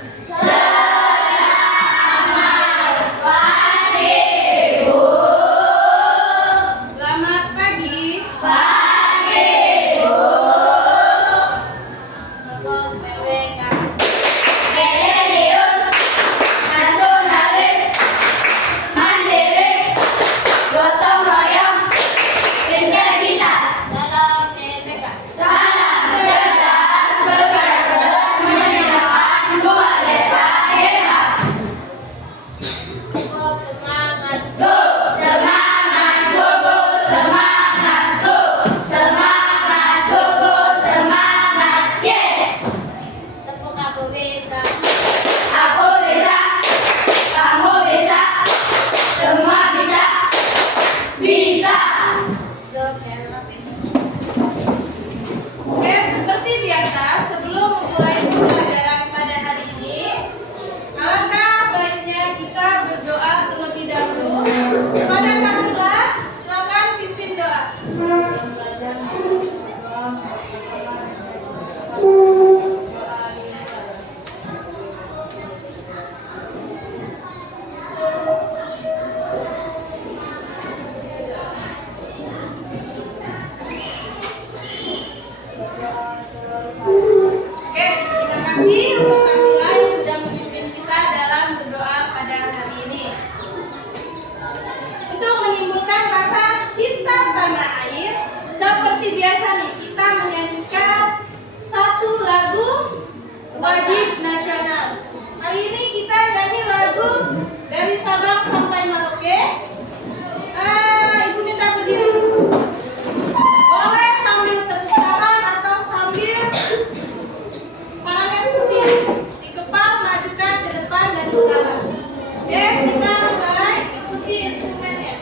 Selamat pagi. Oke, seperti biasa, sebelum memulai pembelajaran pada hari ini, alangkah baiknya kita berdoa terlebih dahulu. Kepada Kamila, silakan pimpin doa. Oke, terima kasih untuk Kamila yang sudah memimpin kita dalam berdoa pada hari ini. Untuk menimbulkan rasa cinta tanah air, seperti biasa nih, kita menyanyikan satu lagu wajib nasional. Hari ini kita nyanyi lagu dari Sabang sampai Merauke. Ibu minta berdiri. Boleh sambil tepuk tangan atau sambil tangannya seperti ini. Dikepal, majukan ke depan dan ke belakang. Oke, kita mulai ikuti instrumennya.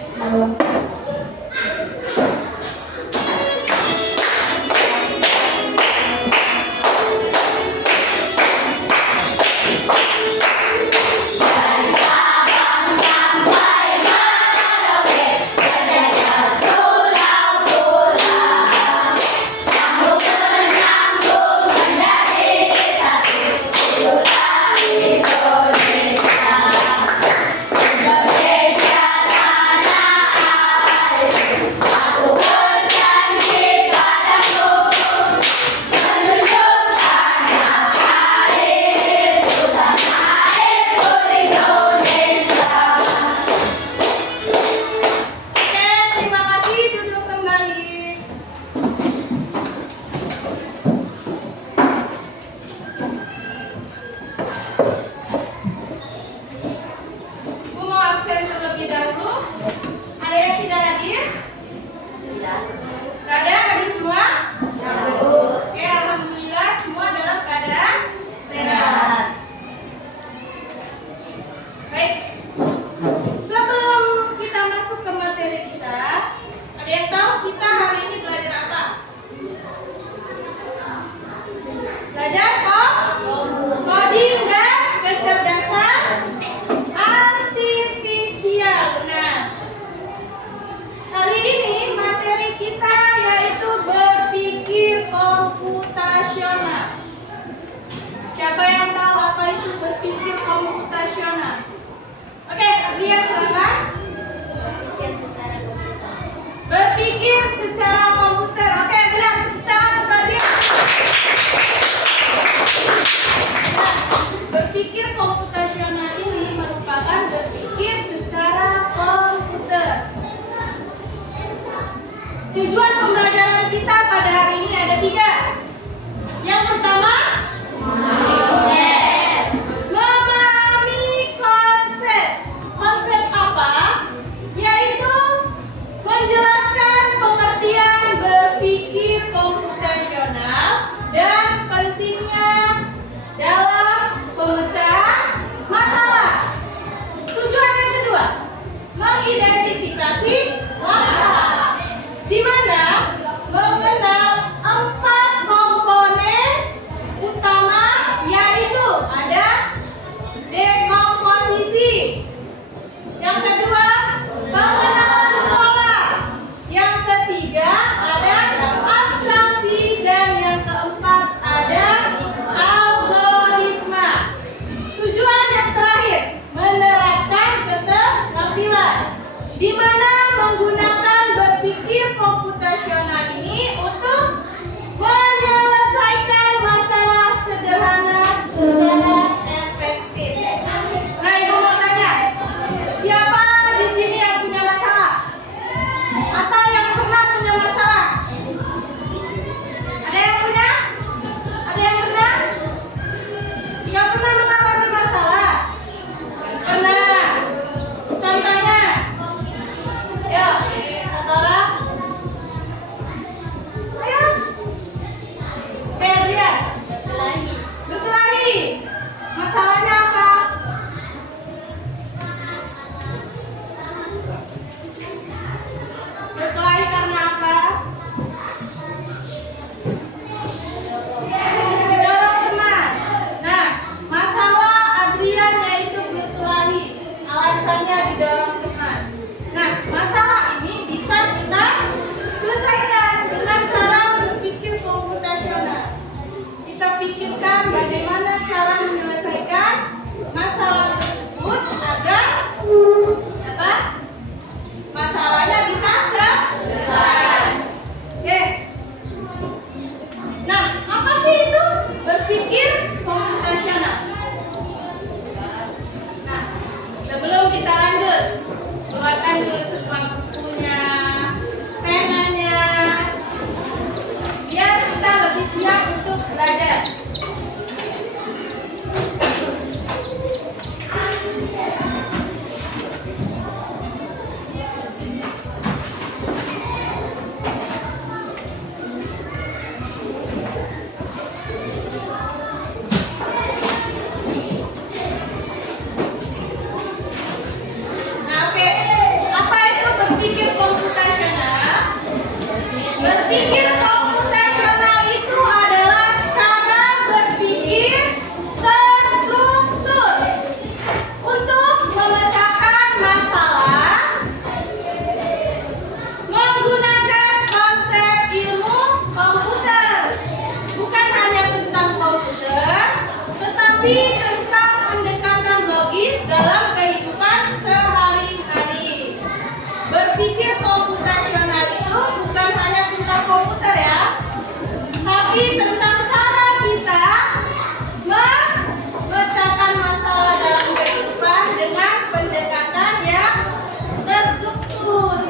Siapa yang tahu apa itu berpikir komputasional? Oke, Adrian silakan. Berpikir secara komputer. Oke, benar. Tangan untuk Adrian. Berpikir komputasional ini merupakan berpikir secara komputer. Tujuan pembelajaran kita pada hari ini ada 3. Yang pertama, memahami konsep. Konsep apa? Yaitu menjelaskan pengertian tetapi tentang pendekatan logis dalam kehidupan sehari-hari. Berpikir komputasional itu bukan hanya tentang komputer ya, tapi tentang cara kita memecahkan masalah dalam kehidupan dengan pendekatan yang terstruktur.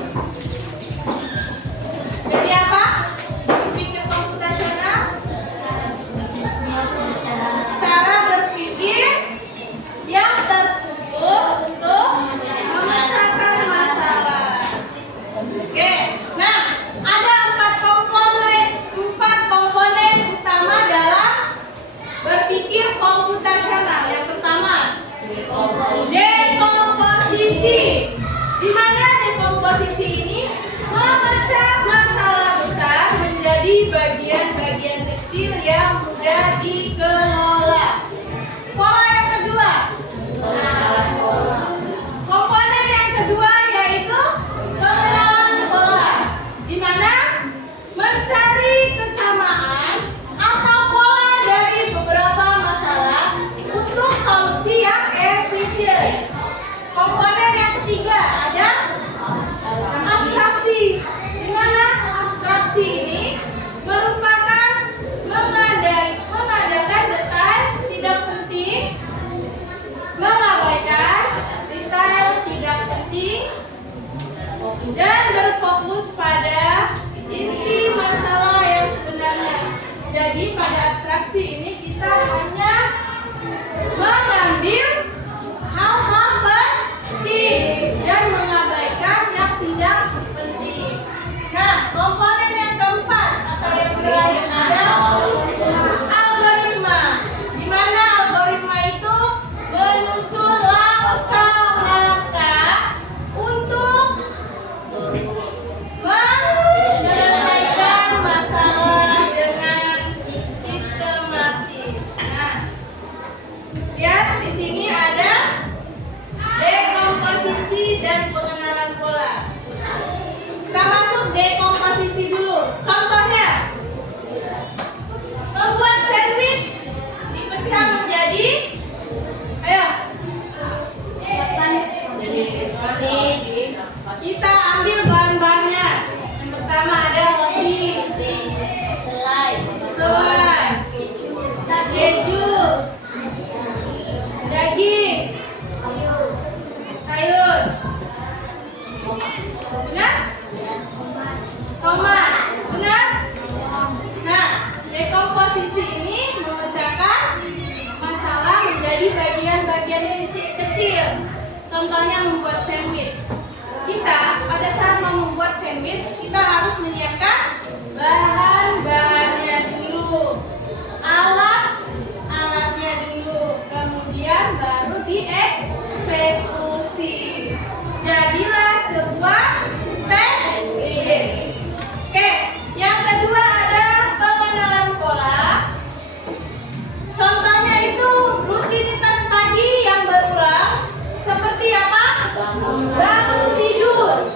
Jadi apa? Berpikir komputasional, cara berpikir yang terstruktur untuk memecahkan masalah. Oke, nah ada empat komponen utama dalam berpikir komputasional. Yang pertama, dekomposisi. Di mana dekomposisi ini memecah masalah besar menjadi bagian-bagian kecil yang mudah dikelola. Pola yang kedua. Komponen yang kedua yaitu pengenalan pola, di mana mencari kesamaan atau pola dari beberapa masalah untuk solusi yang efisien. Komponen yang ketiga ada abstraksi, di mana abstraksi ini merupakan mengadakan detail tidak penting, mengabaikan detail tidak penting, dan berfokus pada inti masalah yang sebenarnya. Jadi pada abstraksi ini kita hanya mengambil hal-hal penting dan mengabaikan yang tidak penting. Nah, komponen yang keempat atau yang terakhir ada algoritma, di mana algoritma itu menyusun langkah-langkah untuk menyelesaikan masalah dengan sistematis. Nah, lihat di sini ada dekomposisi dan pengenalan pola. Kita masuk dekomposisi dulu. Contohnya, membuat sandwich dipecah menjadi, ayo, kita ambil bahan-bahannya. Yang pertama ada roti, selai, keju, daging, sayur, benar? Tomat, benar? Nah, dekomposisi ini memecahkan masalah menjadi bagian-bagian kecil. Contohnya membuat sandwich. Kita pada saat mau membuat sandwich, kita harus menyiapkan bahan-bahannya dulu, alat-alatnya dulu, kemudian baru dieksekusi. Jadilah sebuah sandwich. Oke, yang kedua ada pengenalan pola. Contohnya itu rutinitas pagi yang berulang. Seperti apa? Bangun tidur,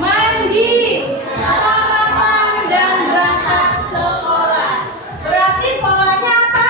mandi, sarapan, dan berangkat sekolah. Berarti polanya apa?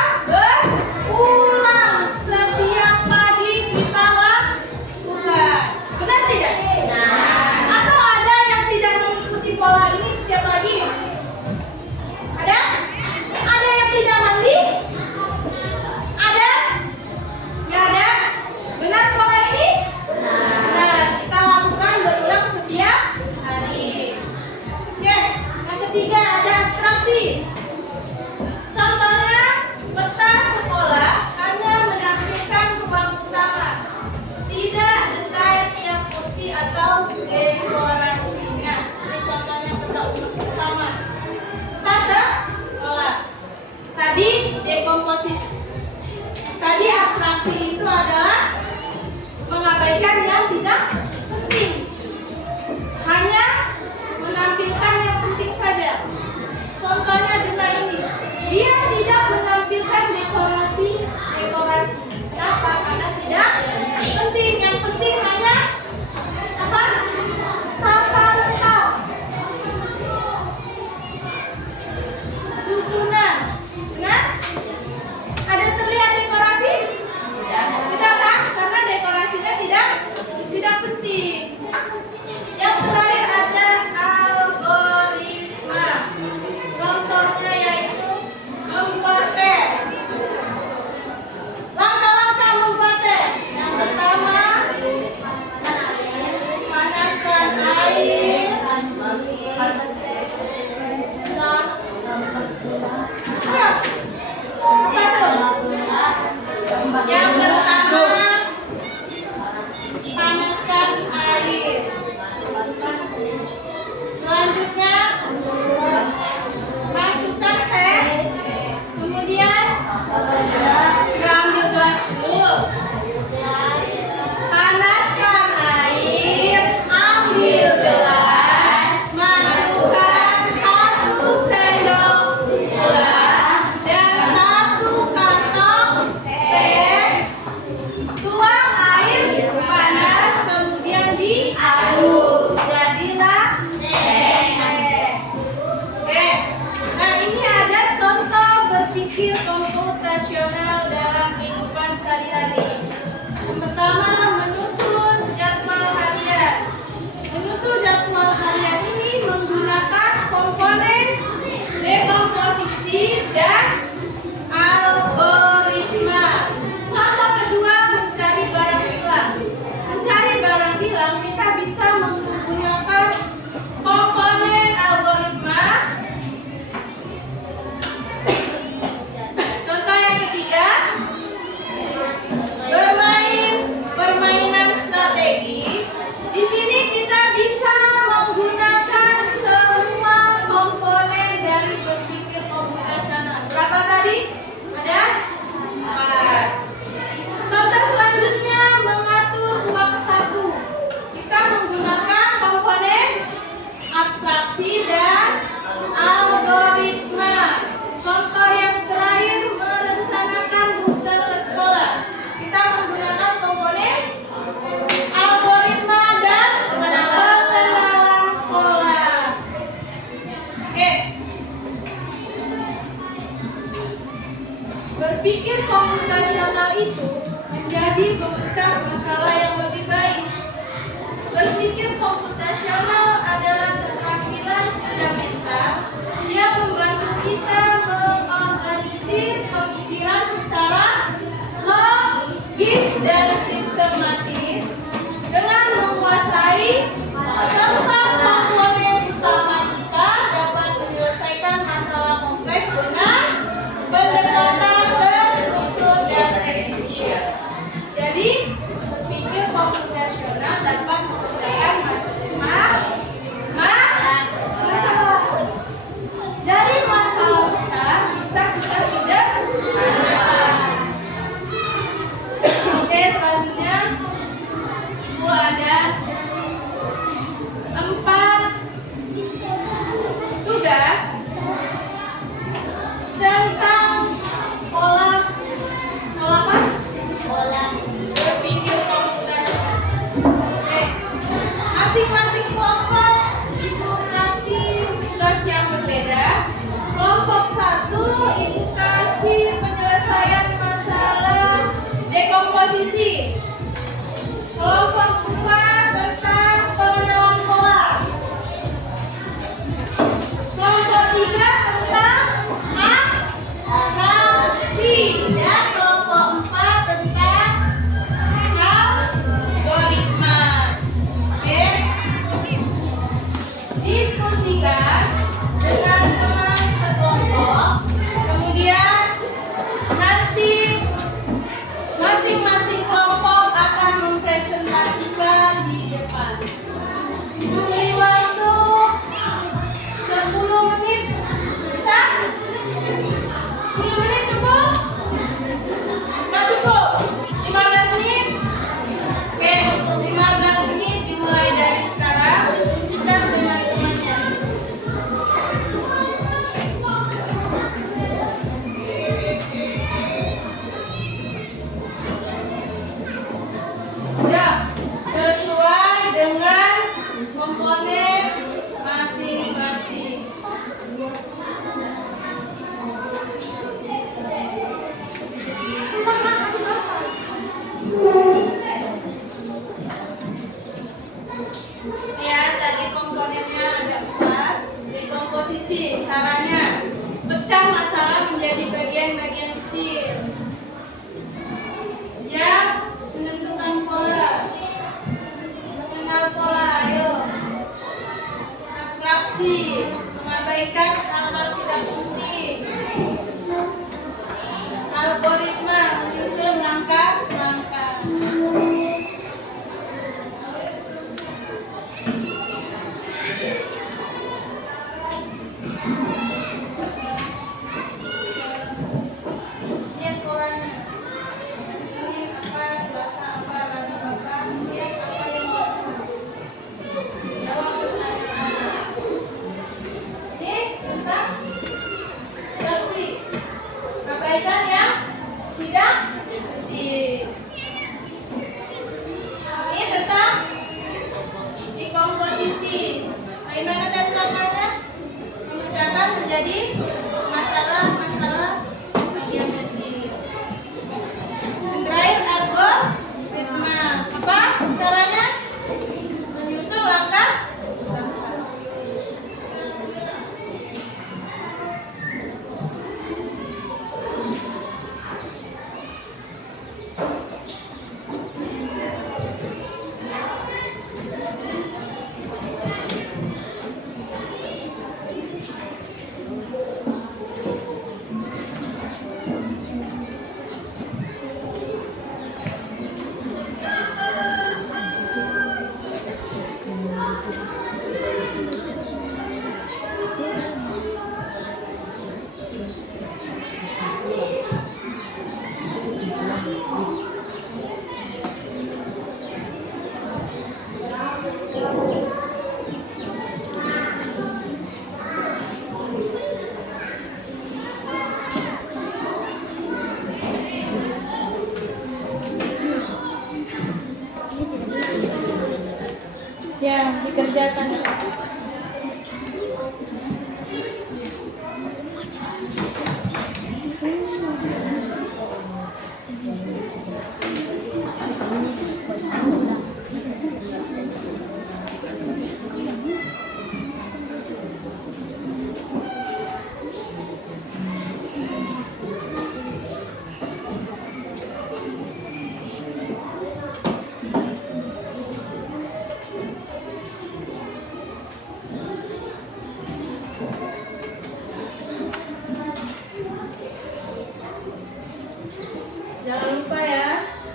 itu menjadi pemecah masalah yang lebih baik. Berpikir komputasional adalah keterampilan fundamental yang membantu kita mengorganisir pemikiran secara logis dan sistematis dengan menguasai keempat komponen utama kita dapat menyelesaikan masalah kompleks dengan pendekatan terstruktur dan efisien. Jadi, berpikir komputasional dapat menggunakan dari masalah besar bisa kita sederhanakan. Oke, selanjutnya Ibu ada 4 tugas tentang pola berpikir komputasional. Oke, masing-masing kelompok Ibu kasih tugas yang berbeda. Kelompok 1 Ibu kasih penyelesaian masalah dekomposisi. Kelompok 2 tentang pengenalan pola. Kelompok 3 tentang aksi, dan kelompok 4 tentang algoritma. Oke, diskusikan dengan teman sekelompok, kemudian nanti masing-masing kelompok akan mempresentasikan di depan. Beri waktu 10 menit. Bisa? 10 menit cukup? Nggak cukup? 15 menit? Oke, 15 menit dimulai dari sekarang. Diskusikan dengan temannya. Ya, sesuai dengan komponen masing-masing. Ya, tadi komponennya ada 4. Dekomposisi, caranya pecah masalah menjadi bagian-bagian kecil. Ya, menentukan pola, mengenal pola, ayo. Abstraksi, mengabaikan hal-hal tidak penting. Algoritma, menyusun langkah-langkah. Lihat polanya. Senin apa, Selasa apa, Rabu apa, kemudian apa yang jawab pertanyaan. Ini tentang abstraksi. Abaikan yang tidak penting. Ini tentang dekomposisi. Bagaimana tadi langkahnya? Memecahkan menjadi masalah-masalah bagian kecil. Terakhir algoritma. Apa caranya? Menyusun langkah-langkah. Ya, dikerjakan.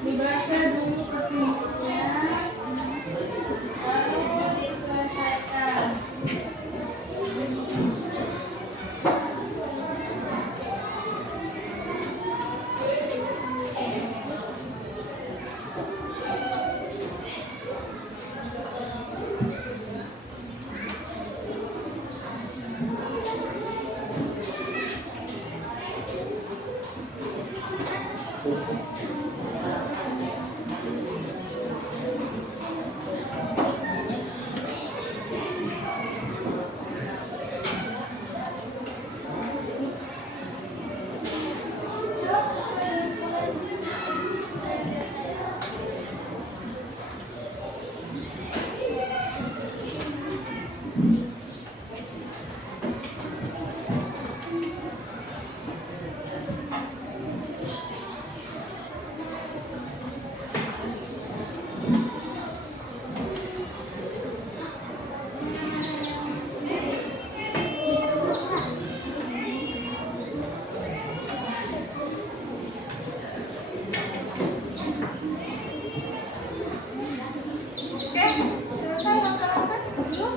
Dibaca dulu pertanyaannya, lalu diselesaikan. Oke, selesai langkah-langkah dulu.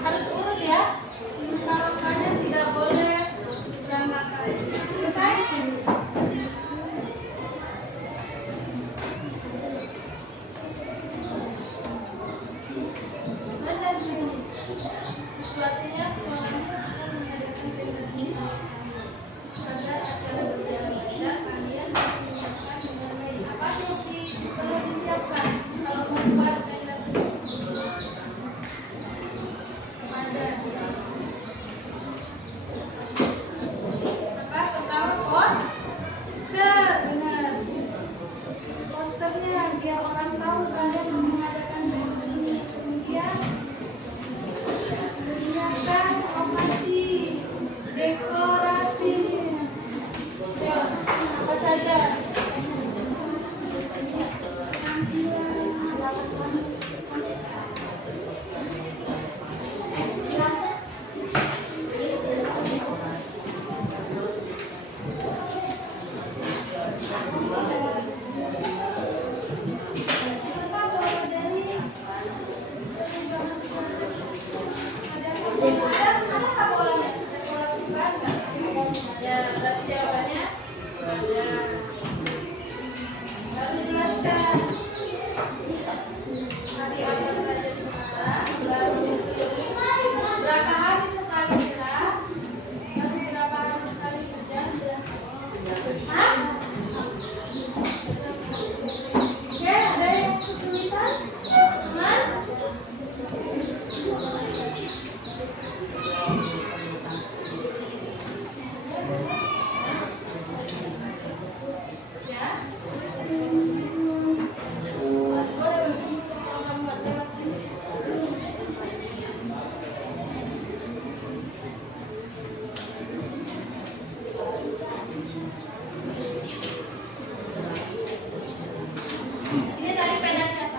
Harus urut ya. Langkah-langkahnya tidak boleh berantakan. Selesai? Belajar dulu. Situasinya sekolah akan mengadakan pentas ini agar acara berjalan lancar. Kalian harus menyiapkan mengenai apa yang perlu disiapkan kalau membuat pentas ini. Ada apa? Pertama poster, benar. Posternya biar orang tahu kalian mengadakan pentas ini. Kemudian menyiapkan lokasi, dekorasi. Ya, apa saja? Ya, berarti jawabannya ada. Lalu jelaskan hari apa saja di Semarang, lalu disuruh berapa hari sekali cerah, lalu berapa hari sekali hujan, jelaskan. Hah? Oke, ada yang kesulitan? Teman? Ya. Ini tadi pena siapa?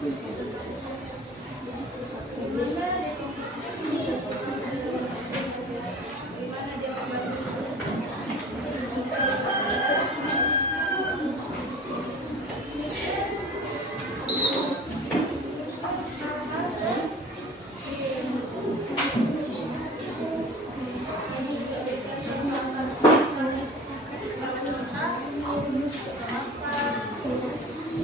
Gimana jawabannya? Oke, selesai?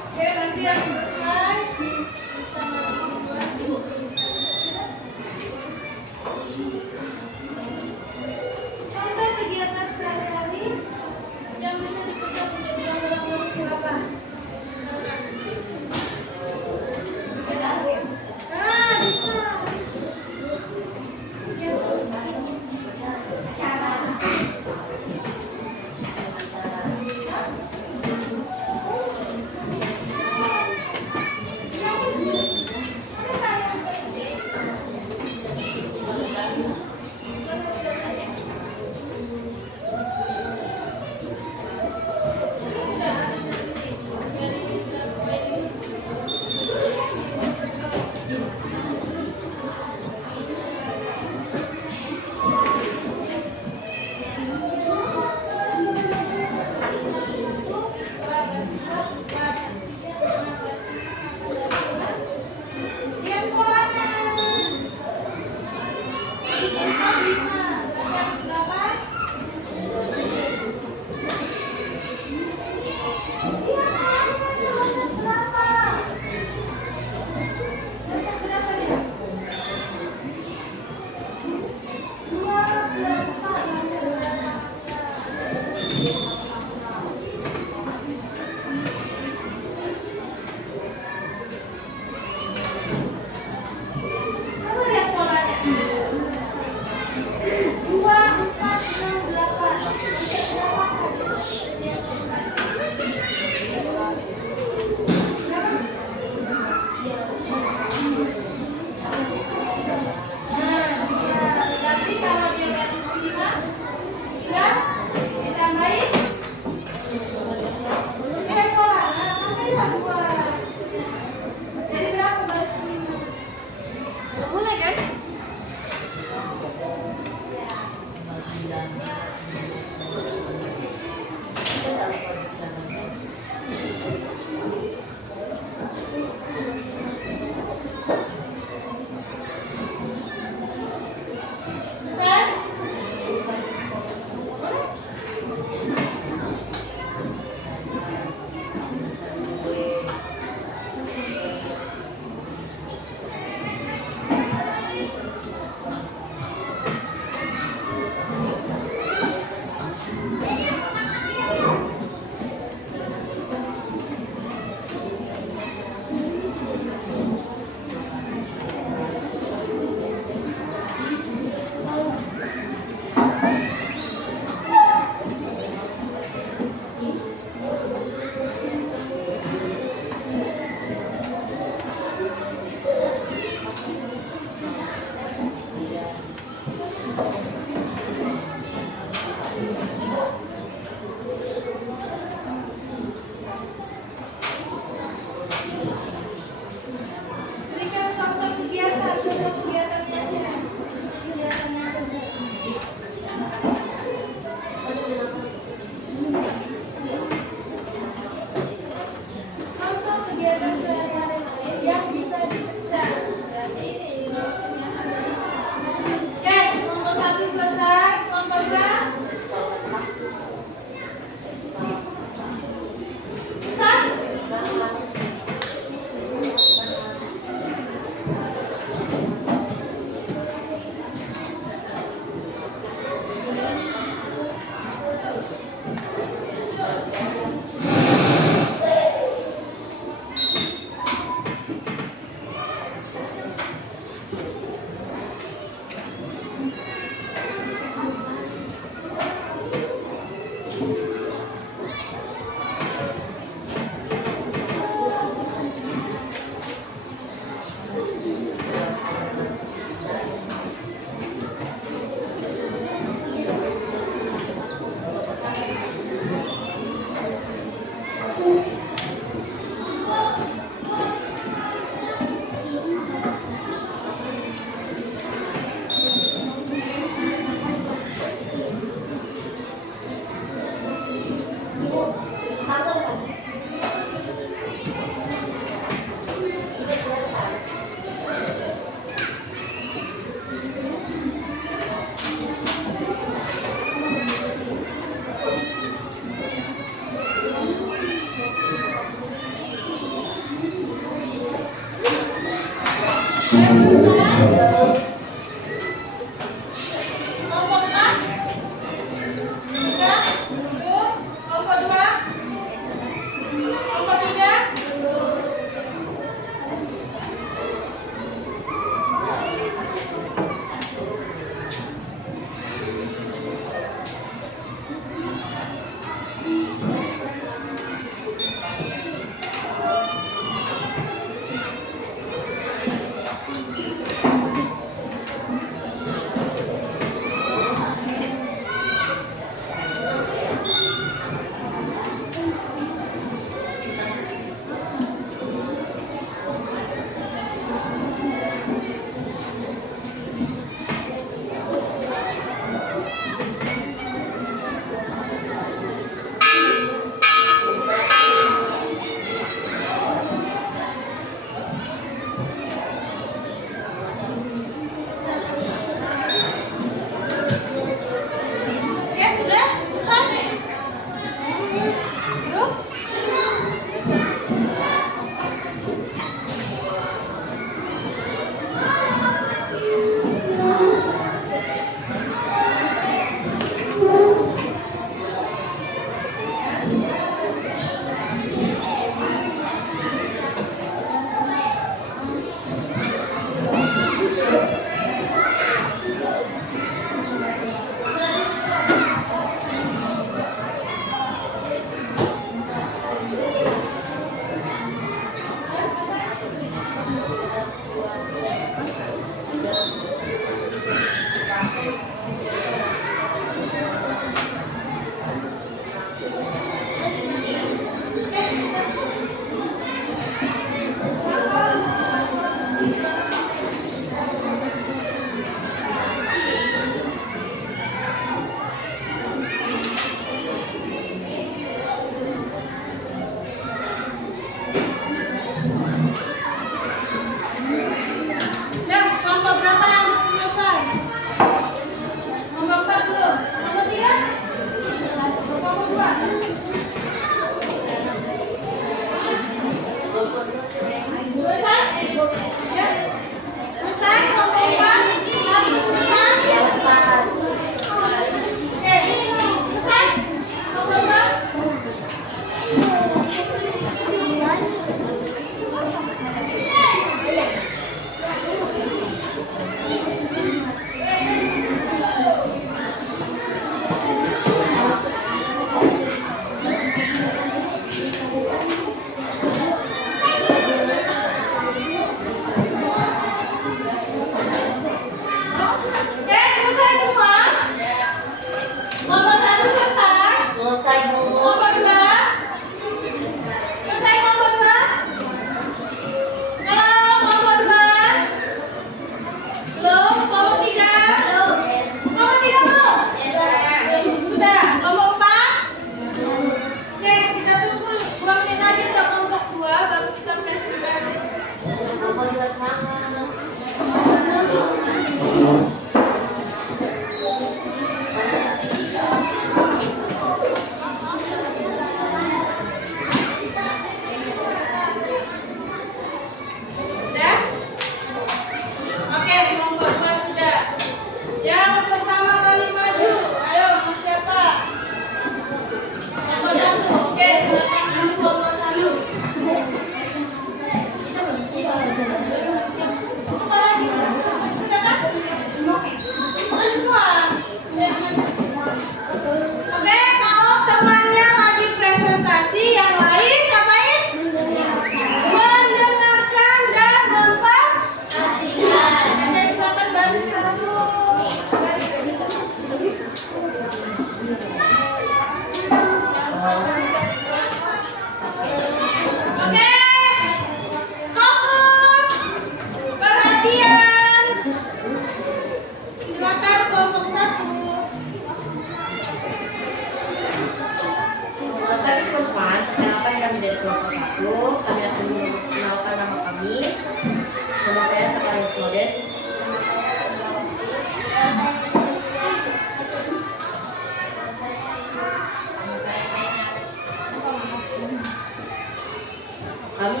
Kami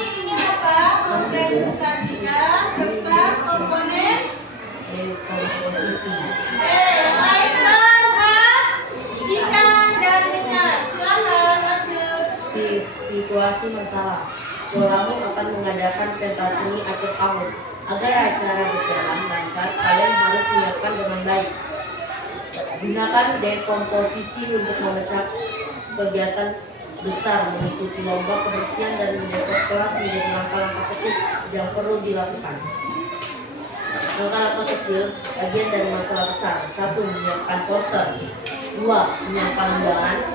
ingin apa? Mempresentasikan tentang komponen komposisi. Lainkan ikan dan minyak. Silakan lanjut. Situasi masalah. Sekolahmu akan mengadakan pentas seni akhir tahun. Agar acara berjalan lancar, kalian harus menyiapkan dengan baik. Gunakan dekomposisi untuk memecah kegiatan besar, mengikuti lomba kebersihan dan mendekor kelas menjadi langkah-langkah kecil yang perlu dilakukan. Langkah-langkah kecil bagian dari masalah besar. 1. Menyiapkan poster. 2. Menyiapkan undangan.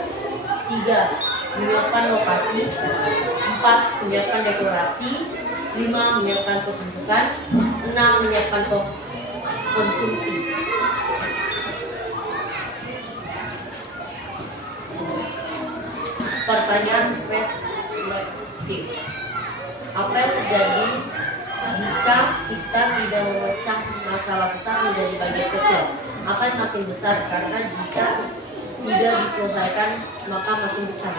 3. Menyiapkan lokasi. 4. Menyiapkan dekorasi. 5. Menyiapkan pertunjukan. 6. Menyiapkan konsumsi. Pertanyaan reflektif. Apa yang terjadi jika kita tidak memecah masalah besar menjadi bagian kecil? Akan makin besar, karena jika tidak diselesaikan maka makin besar.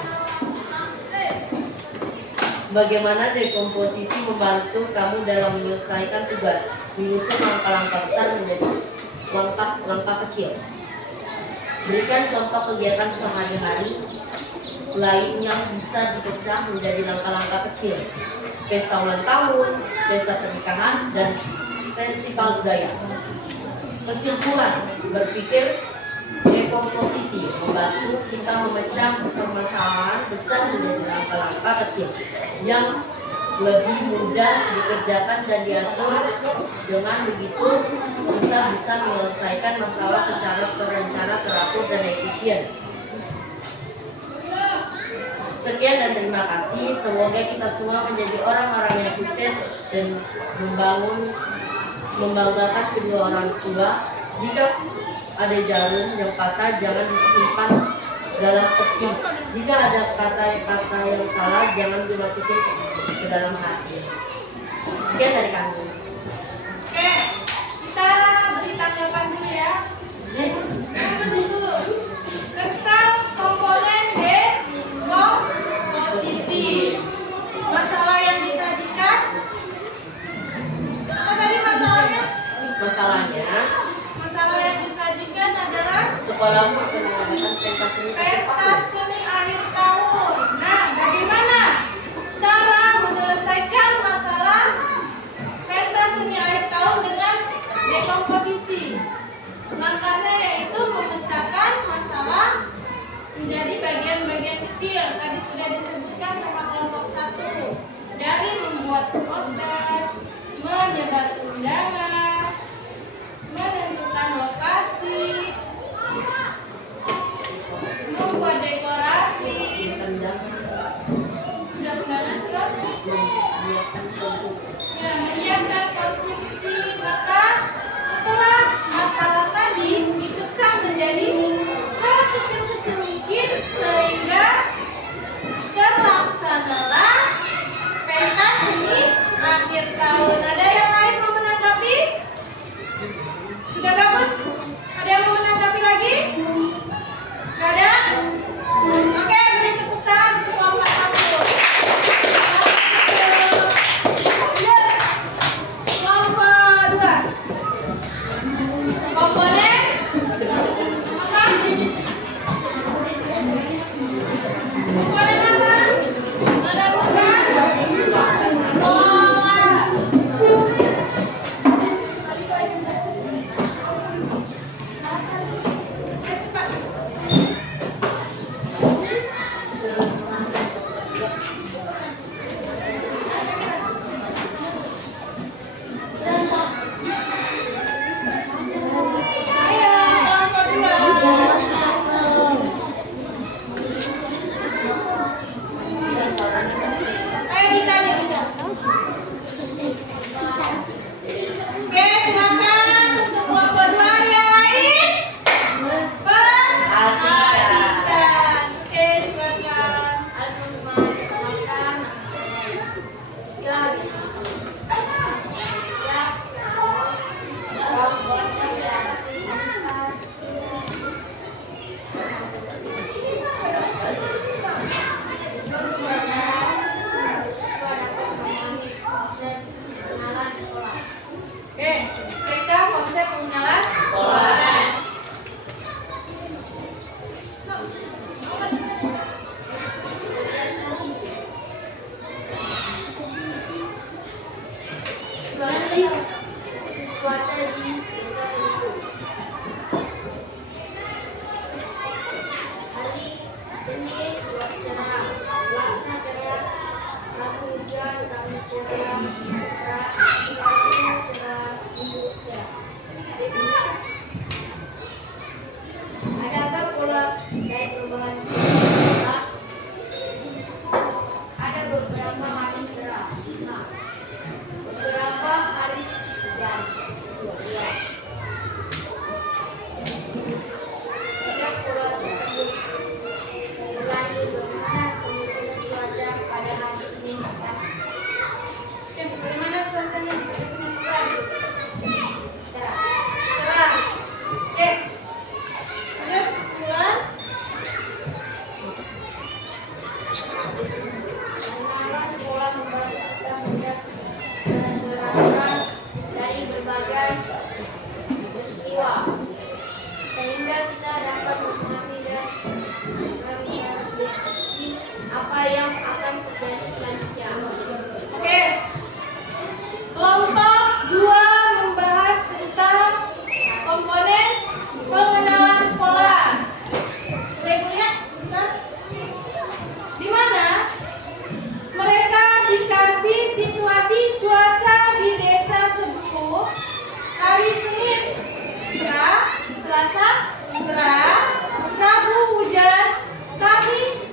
Bagaimana dekomposisi membantu kamu dalam menyelesaikan tugas? Menyusun langkah-langkah besar menjadi langkah-langkah kecil. Berikan contoh kegiatan sehari-hari lain yang bisa dipecah menjadi langkah-langkah kecil. Pesta ulang tahun, pesta pernikahan, dan festival budaya. Kesimpulan, berpikir dekomposisi membantu kita memecah permasalahan besar menjadi langkah-langkah kecil yang lebih mudah dikerjakan dan diatur. Dengan begitu, kita bisa menyelesaikan masalah secara terencana, teratur, dan efisien. Sekian dan terima kasih. Semoga kita semua menjadi orang-orang yang sukses dan membanggakan kedua orang tua. Jika ada jarum yang patah, jangan disimpan dalam peti. Jika ada kata-kata yang salah, jangan dimasukin ke dalam hati. Sekian dari kami. Oke, kita beri tanggapan dulu ya. Tentang komponen dekomposisi. Masalah yang disajikan. Apa tadi masalahnya? Masalah yang disajikan adalah Sekolahmu akan mengadakan pentas seni akhir tahun. pentas seni akhir tahun. Nah, bagaimana cara menyelesaikan masalah pentas seni akhir tahun dengan dekomposisi? Langkahnya yaitu memecahkan masalah menjadi bagian-bagian kecil. Tadi sudah disebutkan sama kelompok 1. Dari membuat poster, menyebar undangan, menentukan lokasi, membuat dekorasi, sudah undangan terus ya, menyiapkan konsumsi. Maka setelah masalah tadi dipecah menjadi sekecil-kecil mungkin sehingga terlaksanalah pentas seni akhir tahun. Ada yang lain mau menanggapi? cuaca di desa Sentul. Hari Senin cerah, Selasa cerah, Rabu hujan, Kamis cerah, Sabtu cerah, Minggu cerah. Adakah pola dari perubahan kelas? Ada beberapa hari cerah. Nah, beberapa hari hujan. Dua. Jika pola tersebut ulangi, bagaimana kemungkinan cuaca pada hari Senin depan? Oke, bagaimana cuacanya di hari Senin depan? Cerah. Cerah. Oke. Lanjut kesimpulan. Mengenal sekolah membantu kita mudah menerapkan dari berbagai peristiwa, sehingga kita dapat memahami dan memprediksi apa yang akan terjadi selanjutnya. Oke. Kelompok 2 membahas tentang komponen pengenalan pola. Saya lihat sebentar. Di mana mereka dikasih situasi cuaca di desa sebut hari Senin cerah, Selasa cerah, Rabu hujan, Kamis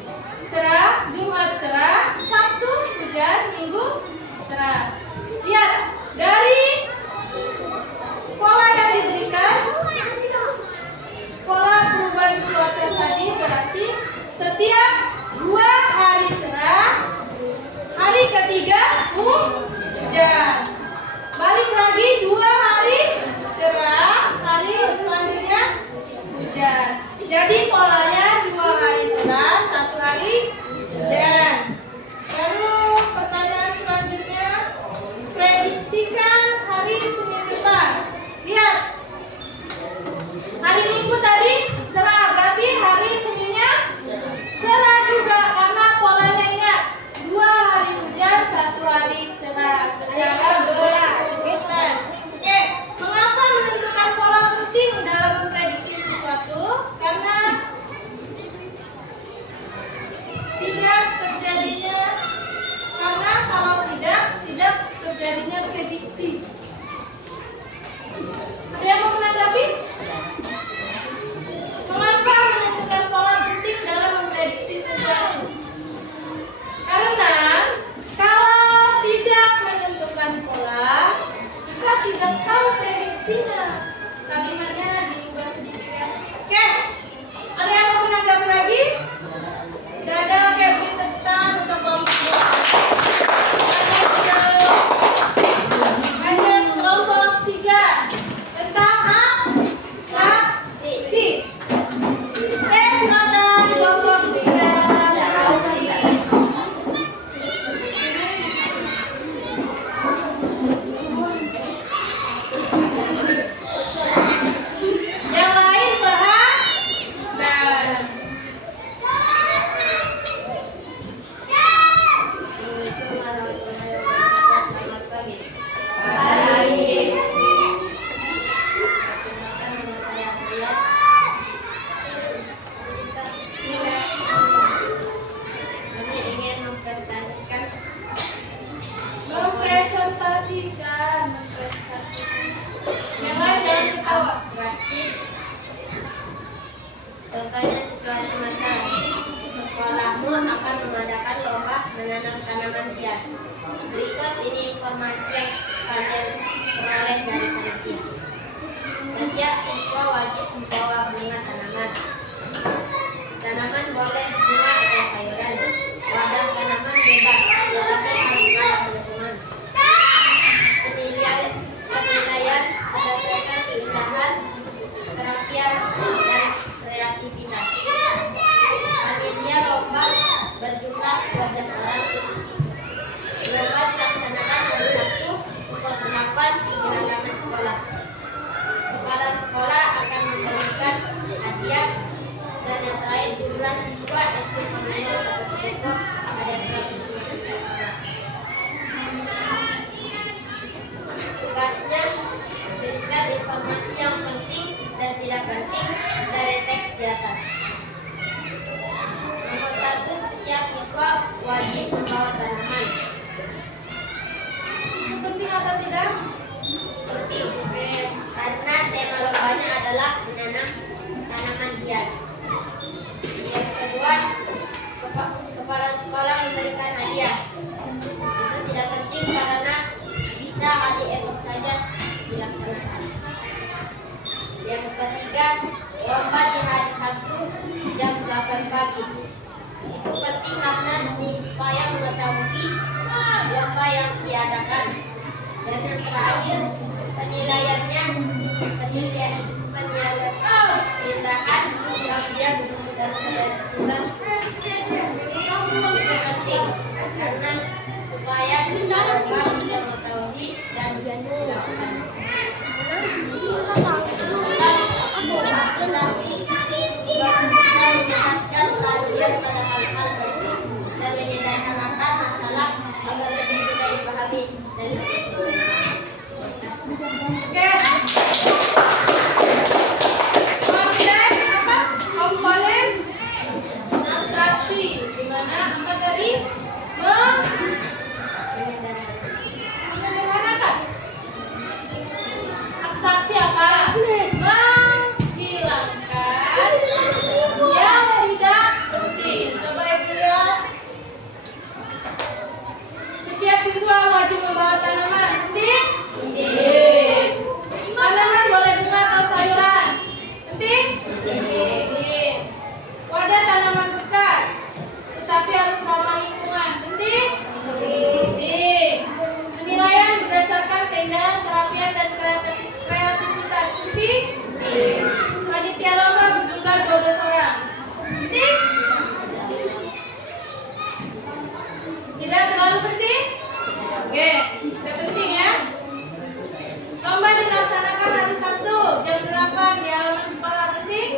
cerah, Jumat cerah, Sabtu hujan, Minggu cerah. Lihat dari pola yang diberikan, pola perubahan cuaca tadi berarti setiap 2 hari cerah, hari ketiga hujan. Balik lagi 2 hari cerah, hari selanjutnya hujan. Jadi polanya 2 hari cerah, 1 hari hujan. Lalu pertanyaan selanjutnya, prediksikan hari Senin depan. Lihat, hari Minggu tadi cerah, berarti hari Seninnya cerah juga karena polanya ingat 2 hari hujan, 1 hari cerah secara berurutan. Oke, mengapa menentukan pola penting dalam memprediksi sesuatu? Karena tidak terjadinya, karena kalau tidak terjadinya prediksi. Ada yang mau menanggapi? Mengapa menentukan pola penting dalam memprediksi sesuatu? Karena kalau tidak menentukan pola, kita tidak tahu prediksinya. Kalimatnya diubah sedikit ya. Oke, ada yang mau menanggapi lagi? Tidak ada, oke, beri tepuk tangan untuk kelompok 2. Lanjut kelompok 3 tentang aksi. Silakan kelompok 3. Yang lain perhatikan. Assalamualaikum warahmatullahi wabarakatuh. Selamat pagi. Perkenalkan, nama saya Arya. Kami ingin mempresentasikan Yang lain jangan ketawa. abstraksi. Contohnya situasi masalah. Sekolahmu akan mengadakan lomba menanam tanaman hias. Berikut ini informasi yang kalian peroleh dari panitia. Setiap siswa wajib membawa bunga tanaman. Tanaman boleh bunga atau sayuran. Wadah tanaman bebas, tetapi harus ramah lingkungan. Penilaian berdasarkan keindahan, kerapian, dan kreativitas. Panitia lomba berjumlah 12 orang. Lomba dilaksanakan hari Sabtu pukul 8 di halaman sekolah. Kepala sekolah akan memberikan hadiah, dan yang terakhir jumlah siswa SD Komandos atau Sebuko ada 100. wajib membawa tanaman. Penting atau tidak? Penting, karena tema lombanya adalah menanam tanaman hias. Yang kedua, kepala sekolah memberikan hadiah. Itu tidak penting karena bisa hari esok saja dilaksanakan. Yang ketiga, lomba di hari Sabtu jam 8 pagi. Itu penting karena supaya mengetahui lomba yang diadakan. Dan yang terakhir, penilaiannya penilaian dia guru dan tugas itu penting karena supaya kita lomba bisa mengetahui dan melakukan. Akurasi meningkatkan perhatian pada hal-hal penting dan menyederhanakan masalah agar lebih mudah dipahami dan Oke. Komponen apa? Komponen abstraksi. Di mana angka dari menyederhanakan. Abstraksi apa? Menghilangkan yang tidak penting. Coba Ibu lihat. Setiap siswa wajib membawa tanaman. Penting? Penting. Tanaman boleh bunga atau sayuran? Penting? Penting. Wadah tanaman bekas, tetapi harus ramah lingkungan. Penting? Penting. Penilaian berdasarkan keindahan, kerapian, dan kreativitas. Penting? Penting. Panitia lomba berjumlah 12 orang. Penting? Tidak terlalu penting? Oke, tidak penting ya. Lomba dilaksanakan hari Sabtu jam 8 di halaman sekolah. Penting?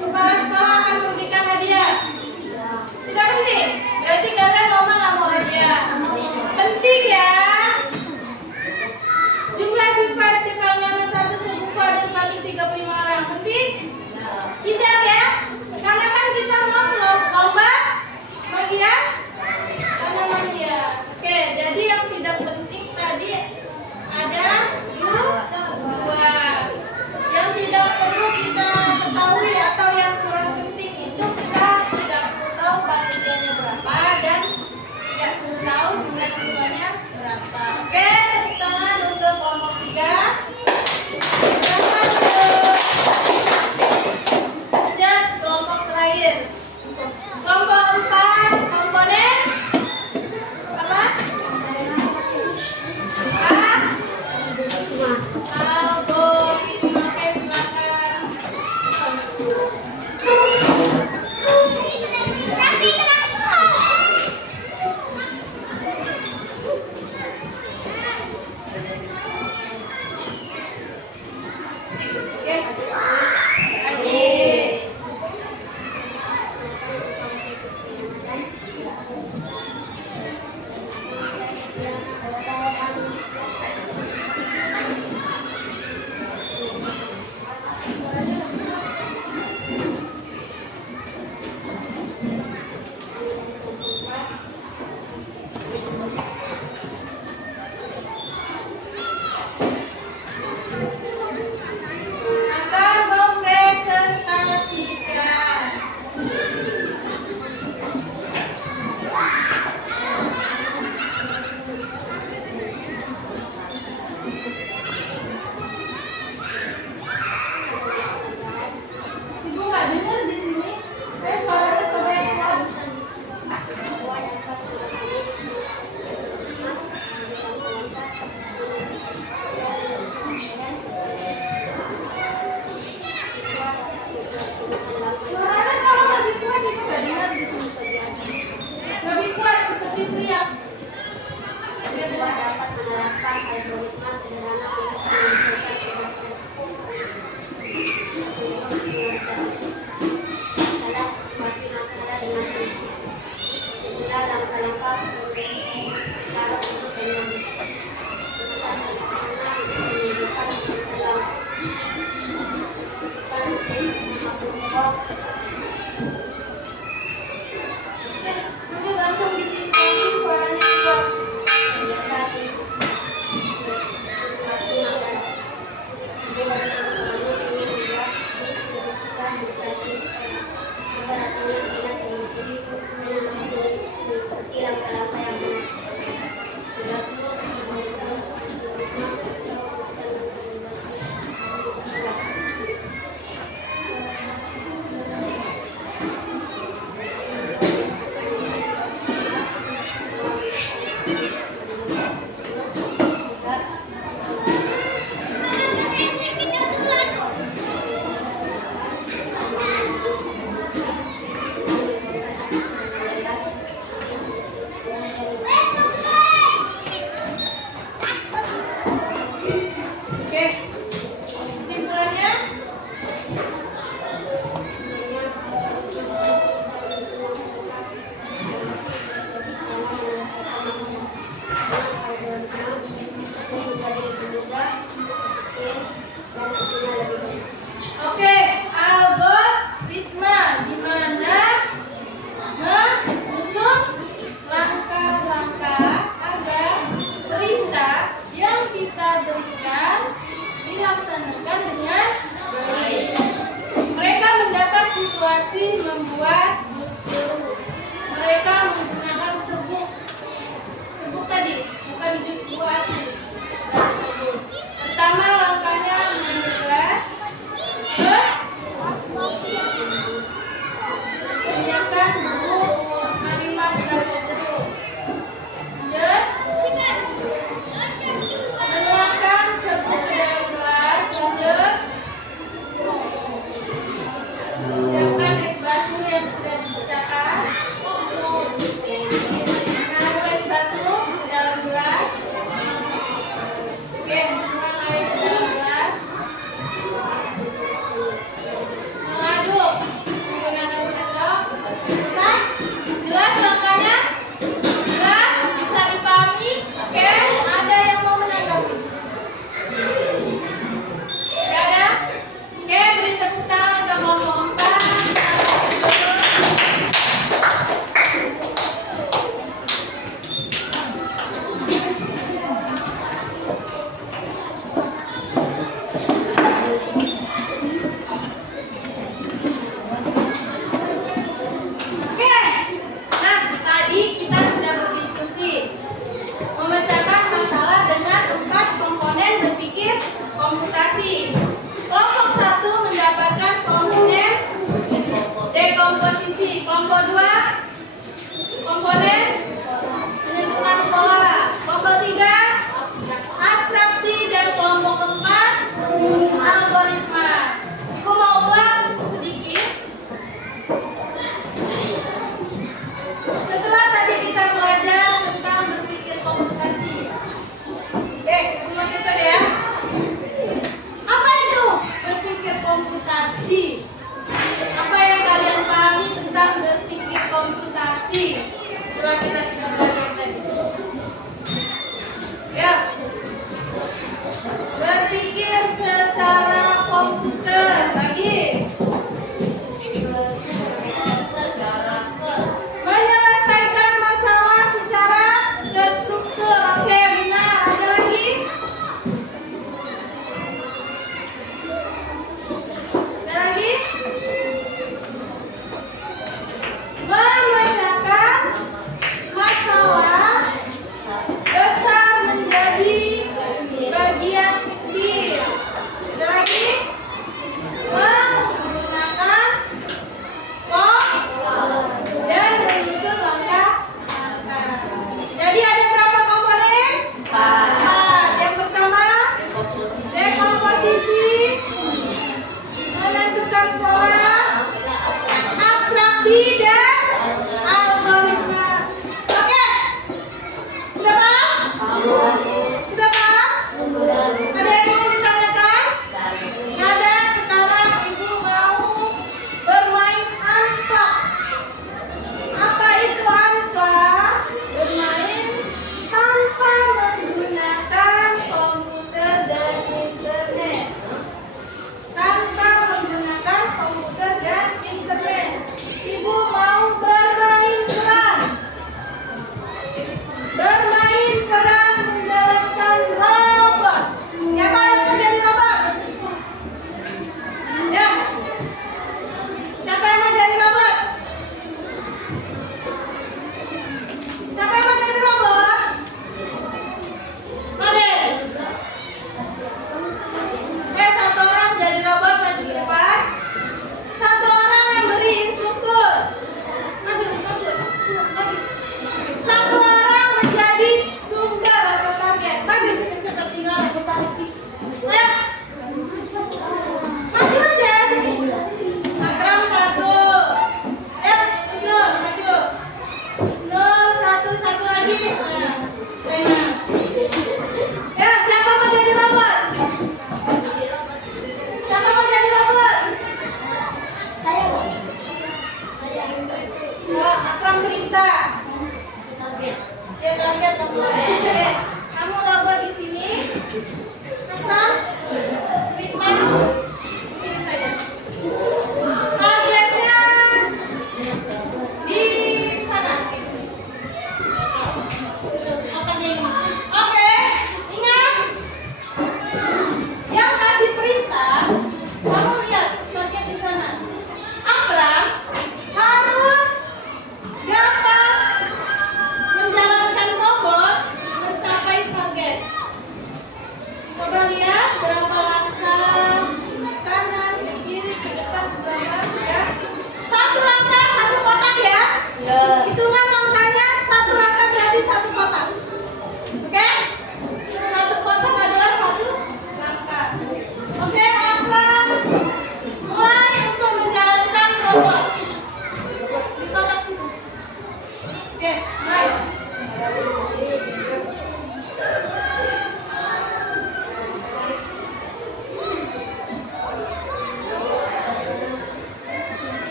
Kepala sekolah akan memberikan hadiah. Tidak penting? Berarti kalian lomba nggak mau hadiah. Penting ya. Jumlah siswa SD Paliana 1 sebuku ada 135 orang. Penting? Tidak ya. Karena kan kita mau lomba menghias tanaman hias. Oke, jadi yang tidak penting tadi ada dua. Yang tidak perlu kita ketahui atau yang kurang penting itu kita tidak perlu tahu panitianya berapa dan tidak perlu tahu jumlah siswanya berapa. Oke, tepuk tangan untuk kelompok 3. Lanjut kelompok terakhir. Kelompok 4 komponen apa? Algoritma. Oke, silakan. Oke. Adik. Akan mempresentasikan. Ibu nggak dengar di sini? Suaranya coba yang kuat. Suaranya kalau lebih kuat bisa nggak dengar di sini? Lebih kuat seperti teriak. siswa dapat menerapkan algoritma sederhana untuk menyelesaikan tugas adalah masih masalah dengan inilah langkah-langkah cara untuk menentukan menunjukkan dalam mesin sama kelompok. Mungkin dilaksanakan dengan baik. Mereka mendapat situasi membuat jus. Mereka menggunakan serbuk tadi, bukan jus buah asli. Dari serbuk. Pertama langkahnya mengambil gelas, terus menyiapkan bubuk marimas rasa jeruk. Lanjut, menuangkan serbuk ke dalam gelas. Lanjut, siapkan es batu yang sudah dipecahkan. Menaruh es batu ke dalam gelas. Oke, menuang air ke dalam gelas. Mengaduk menggunakan sendok. Selesai? Jelas langkahnya? Jelas? Bisa dipahami? Oke, ada yang mau menanggapi? Tidak ada? Oke, beri tepuk tangan untuk kelompok 4. Oke, nah tadi kita sudah berdiskusi memecahkan masalah dengan 4 komponen berpikir komputasi. Kelompok 1 mendapatkan komponen dekomposisi. Kelompok 2 komponen menentukan pola. Kelompok 3 abstraksi dan kelompok 4 algoritma. Ibu mau ulang sedikit. Setelah tadi kita belajar tentang berpikir komputasi. Ulang kita ya. Apa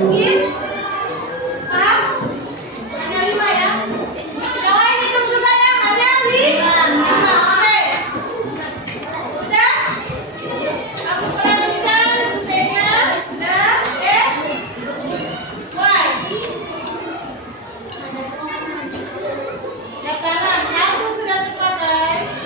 Mungkin? Paham? Hanya 5 ya. Yang lain hitung juga ya. Hanya 5. Oke. Sudah? Kamu perhatikan buktinya. Sudah? Oke? Mulai. Yang kanan 1 sudah terpakai.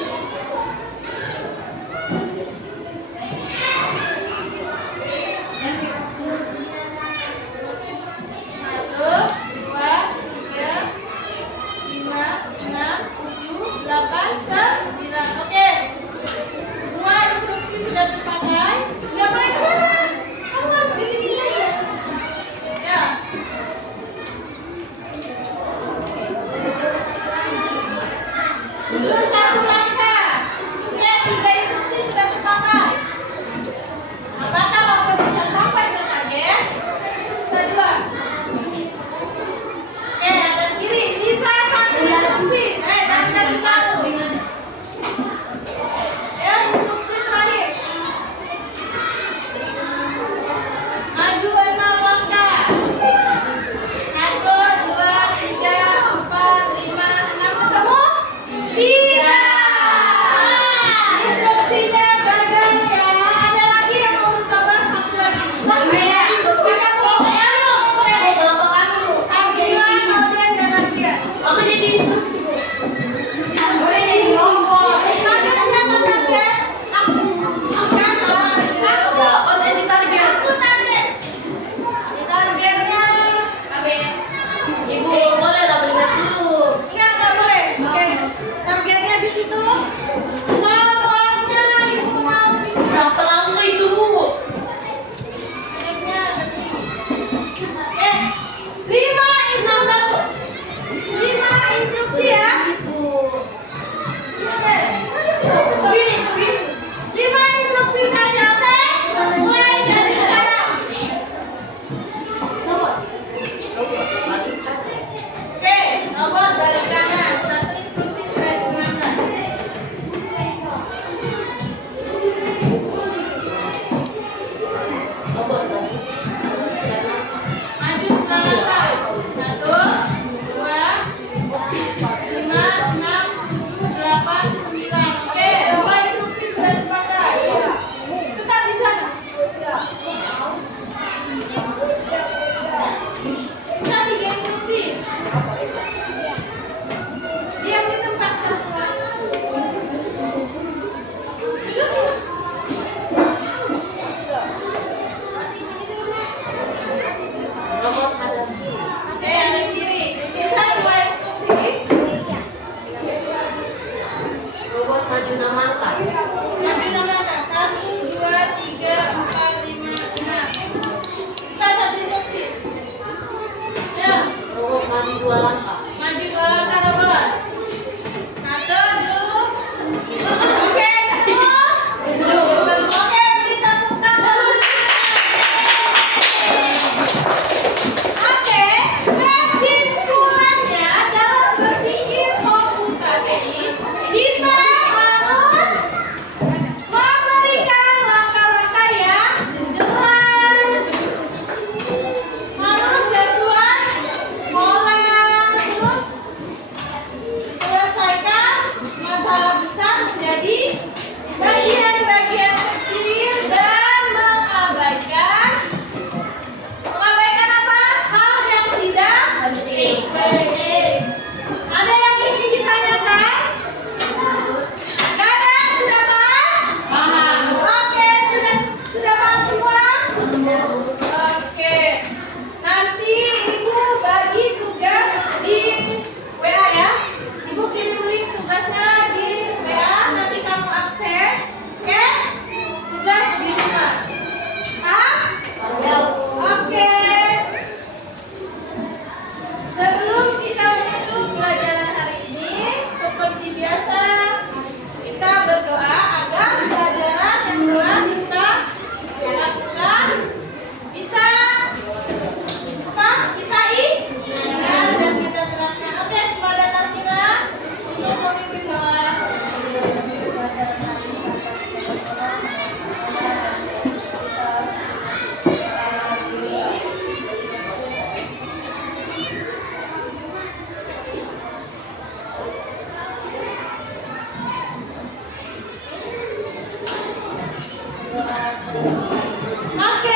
doa selesai. Oke,